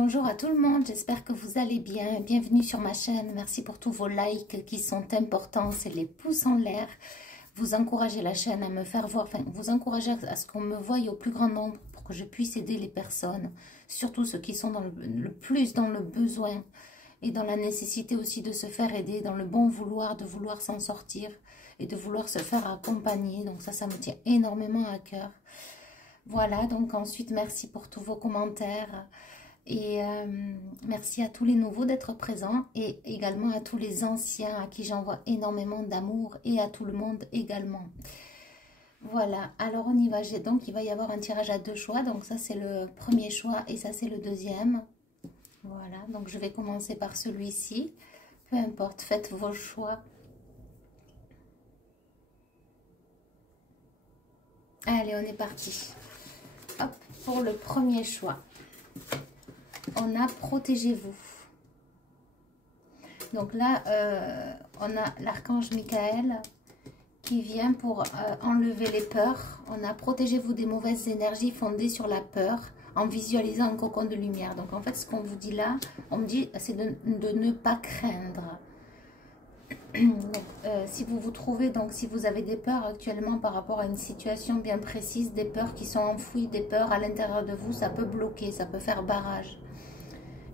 Bonjour à tout le monde, j'espère que vous allez bien. Bienvenue sur ma chaîne. Merci pour tous vos likes qui sont importants. C'est les pouces en l'air. Vous encouragez la chaîne à me faire voir, enfin, vous encouragez à ce qu'on me voie au plus grand nombre pour que je puisse aider les personnes, surtout ceux qui sont le plus dans le besoin et dans la nécessité aussi de se faire aider, dans le bon vouloir, de vouloir s'en sortir et de vouloir se faire accompagner. Donc ça me tient énormément à cœur. Voilà, donc ensuite, merci pour tous vos commentaires. Et merci à tous les nouveaux d'être présents et également à tous les anciens à qui j'envoie énormément d'amour et à tout le monde également. Voilà, alors on y va. Donc il va y avoir un tirage à deux choix. Donc ça c'est le premier choix et ça c'est le deuxième. Voilà, donc je vais commencer par celui-ci. Peu importe, faites vos choix. Allez, on est parti. Hop, pour le premier choix. On a protégez-vous. Donc là, on a l'archange Michael qui vient pour enlever les peurs. On a protégez-vous des mauvaises énergies fondées sur la peur en visualisant un cocon de lumière. Donc en fait, ce qu'on vous dit là, on me dit, c'est de ne pas craindre. Donc, si vous vous trouvez, donc si vous avez des peurs actuellement par rapport à une situation bien précise, des peurs qui sont enfouies, des peurs à l'intérieur de vous, ça peut bloquer, ça peut faire barrage.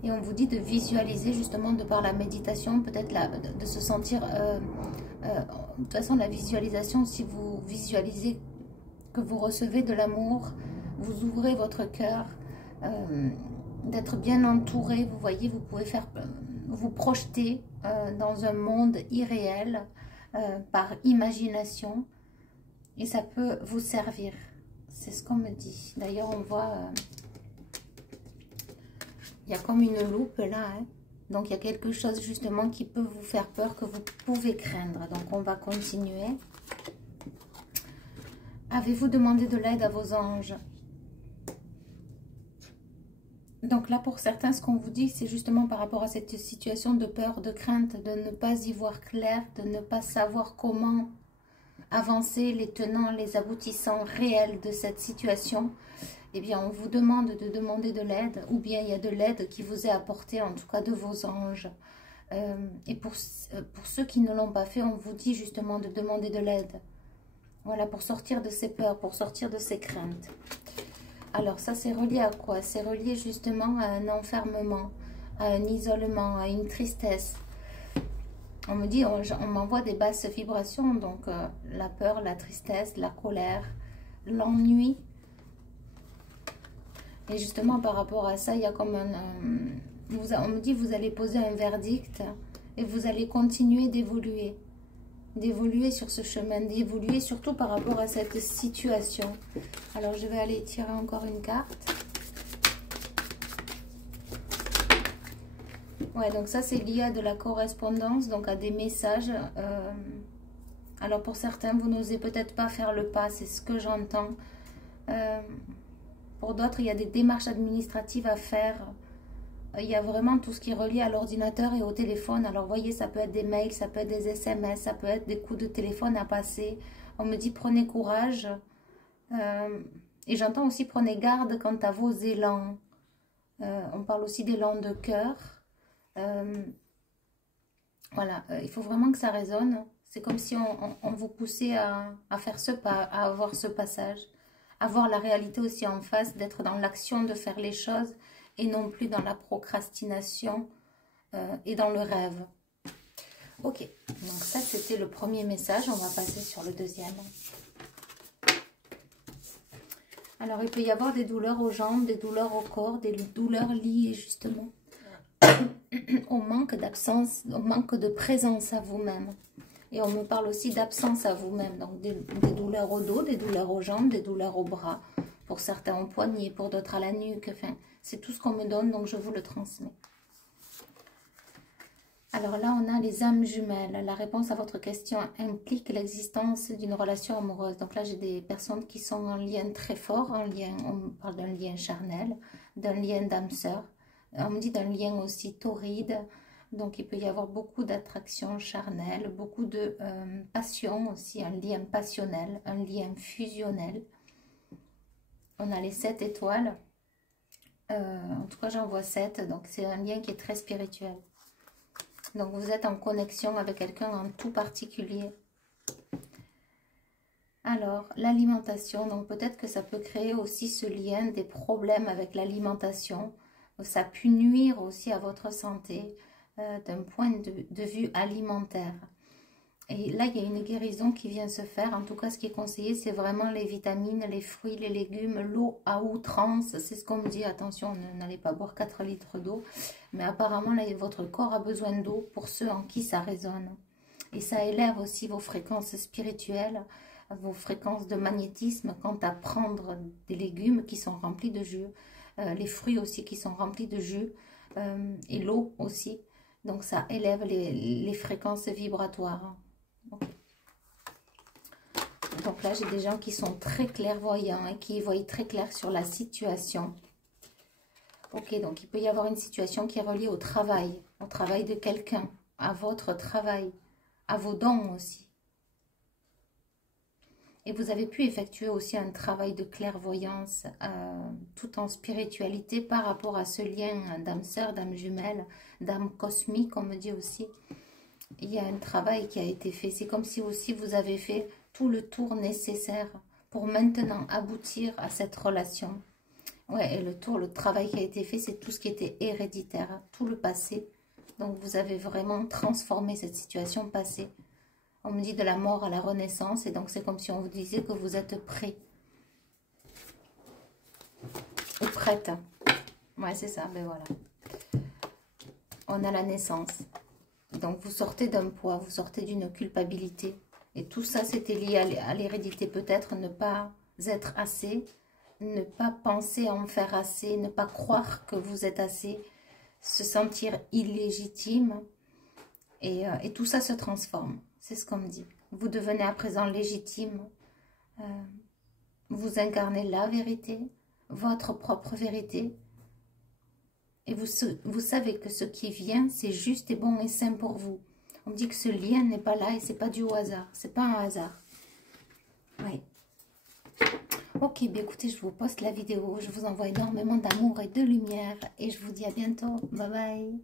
Et on vous dit de visualiser justement de par la méditation, peut-être de se sentir... de toute façon, la visualisation, si vous visualisez que vous recevez de l'amour, vous ouvrez votre cœur, d'être bien entouré, vous voyez, vous pouvez faire vous projeter dans un monde irréel par imagination et ça peut vous servir. C'est ce qu'on me dit. D'ailleurs, on voit... il y a comme une loupe là, hein. Donc il y a quelque chose justement qui peut vous faire peur, que vous pouvez craindre. Donc on va continuer. Avez-vous demandé de l'aide à vos anges? Donc là pour certains, ce qu'on vous dit, c'est justement par rapport à cette situation de peur, de crainte, de ne pas y voir clair, de ne pas savoir comment avancer, les tenants, les aboutissants réels de cette situation. Eh bien, on vous demande de demander de l'aide, ou bien il y a de l'aide qui vous est apportée, en tout cas de vos anges. Et pour ceux qui ne l'ont pas fait, on vous dit justement de demander de l'aide. Voilà, pour sortir de ces peurs, pour sortir de ces craintes. Alors, ça, c'est relié à quoi? C'est relié justement à un enfermement, à un isolement, à une tristesse. On me dit, on m'envoie des basses vibrations, donc la peur, la tristesse, la colère, l'ennui. Et justement, par rapport à ça, il y a comme on me dit, vous allez poser un verdict et vous allez continuer d'évoluer. D'évoluer sur ce chemin, d'évoluer surtout par rapport à cette situation. Alors, je vais aller tirer encore une carte. Ouais, donc ça, c'est lié à de la correspondance, donc à des messages. Alors, pour certains, vous n'osez peut-être pas faire le pas, c'est ce que j'entends. Pour d'autres, il y a des démarches administratives à faire. Il y a vraiment tout ce qui est relié à l'ordinateur et au téléphone. Alors, vous voyez, ça peut être des mails, ça peut être des SMS, ça peut être des coups de téléphone à passer. On me dit, prenez courage. Et j'entends aussi, prenez garde quant à vos élans. On parle aussi d'élan de cœur. Voilà, il faut vraiment que ça résonne. C'est comme si on vous poussait à faire ce pas, à avoir ce passage. À voir la réalité aussi en face, d'être dans l'action, de faire les choses et non plus dans la procrastination et dans le rêve. Ok, donc ça c'était le premier message, on va passer sur le deuxième. Alors il peut y avoir des douleurs aux jambes, des douleurs au corps, des douleurs liées justement au manque d'absence, au manque de présence à vous-même. Et on me parle aussi d'absence à vous-même, donc des douleurs au dos, des douleurs aux jambes, des douleurs aux bras, pour certains au poignet, pour d'autres à la nuque, enfin, c'est tout ce qu'on me donne, donc je vous le transmets. Alors là, on a les âmes jumelles. La réponse à votre question implique l'existence d'une relation amoureuse. Donc là, j'ai des personnes qui sont en lien très fort, on parle d'un lien charnel, d'un lien d'âme sœur. On me dit d'un lien aussi torride. Donc, il peut y avoir beaucoup d'attraction charnelle, beaucoup de passion aussi, un lien passionnel, un lien fusionnel. On a les 7 étoiles. En tout cas, j'en vois 7. Donc, c'est un lien qui est très spirituel. Donc, vous êtes en connexion avec quelqu'un en tout particulier. Alors, l'alimentation. Donc, peut-être que ça peut créer aussi ce lien, des problèmes avec l'alimentation. Ça peut nuire aussi à votre santé d'un point de vue alimentaire. Et là, il y a une guérison qui vient se faire. En tout cas, ce qui est conseillé, c'est vraiment les vitamines, les fruits, les légumes, l'eau à outrance. C'est ce qu'on me dit. Attention, n'allez pas boire 4 litres d'eau. Mais apparemment, là, votre corps a besoin d'eau pour ceux en qui ça résonne. Et ça élève aussi vos fréquences spirituelles, vos fréquences de magnétisme quant à prendre des légumes qui sont remplis de jus. Les fruits aussi qui sont remplis de jus. Et l'eau aussi. Donc, ça élève les fréquences vibratoires. Okay. Donc là, j'ai des gens qui sont très clairvoyants et qui voient très clair sur la situation. Ok, donc il peut y avoir une situation qui est reliée au travail de quelqu'un, à votre travail, à vos dons aussi. Et vous avez pu effectuer aussi un travail de clairvoyance tout en spiritualité par rapport à ce lien d'âme sœur, d'âme jumelle, d'âme cosmique, on me dit aussi. Il y a un travail qui a été fait. C'est comme si aussi vous avez fait tout le tour nécessaire pour maintenant aboutir à cette relation. Ouais, et le travail qui a été fait, c'est tout ce qui était héréditaire, tout le passé. Donc vous avez vraiment transformé cette situation passée. On me dit de la mort à la renaissance, et donc c'est comme si on vous disait que vous êtes prêt. Ou prête. Ouais, c'est ça, ben voilà. On a la naissance. Donc, vous sortez d'un poids, vous sortez d'une culpabilité. Et tout ça, c'était lié à l'hérédité. Peut-être ne pas être assez, ne pas penser en faire assez, ne pas croire que vous êtes assez, se sentir illégitime. Et tout ça se transforme. C'est ce qu'on me dit. Vous devenez à présent légitime. Vous incarnez la vérité, votre propre vérité. Et vous savez que ce qui vient, c'est juste et bon et sain pour vous. On me dit que ce lien n'est pas là et c'est pas dû au hasard. C'est pas un hasard. Oui. Ok, bien écoutez, je vous poste la vidéo. Je vous envoie énormément d'amour et de lumière. Et je vous dis à bientôt. Bye bye.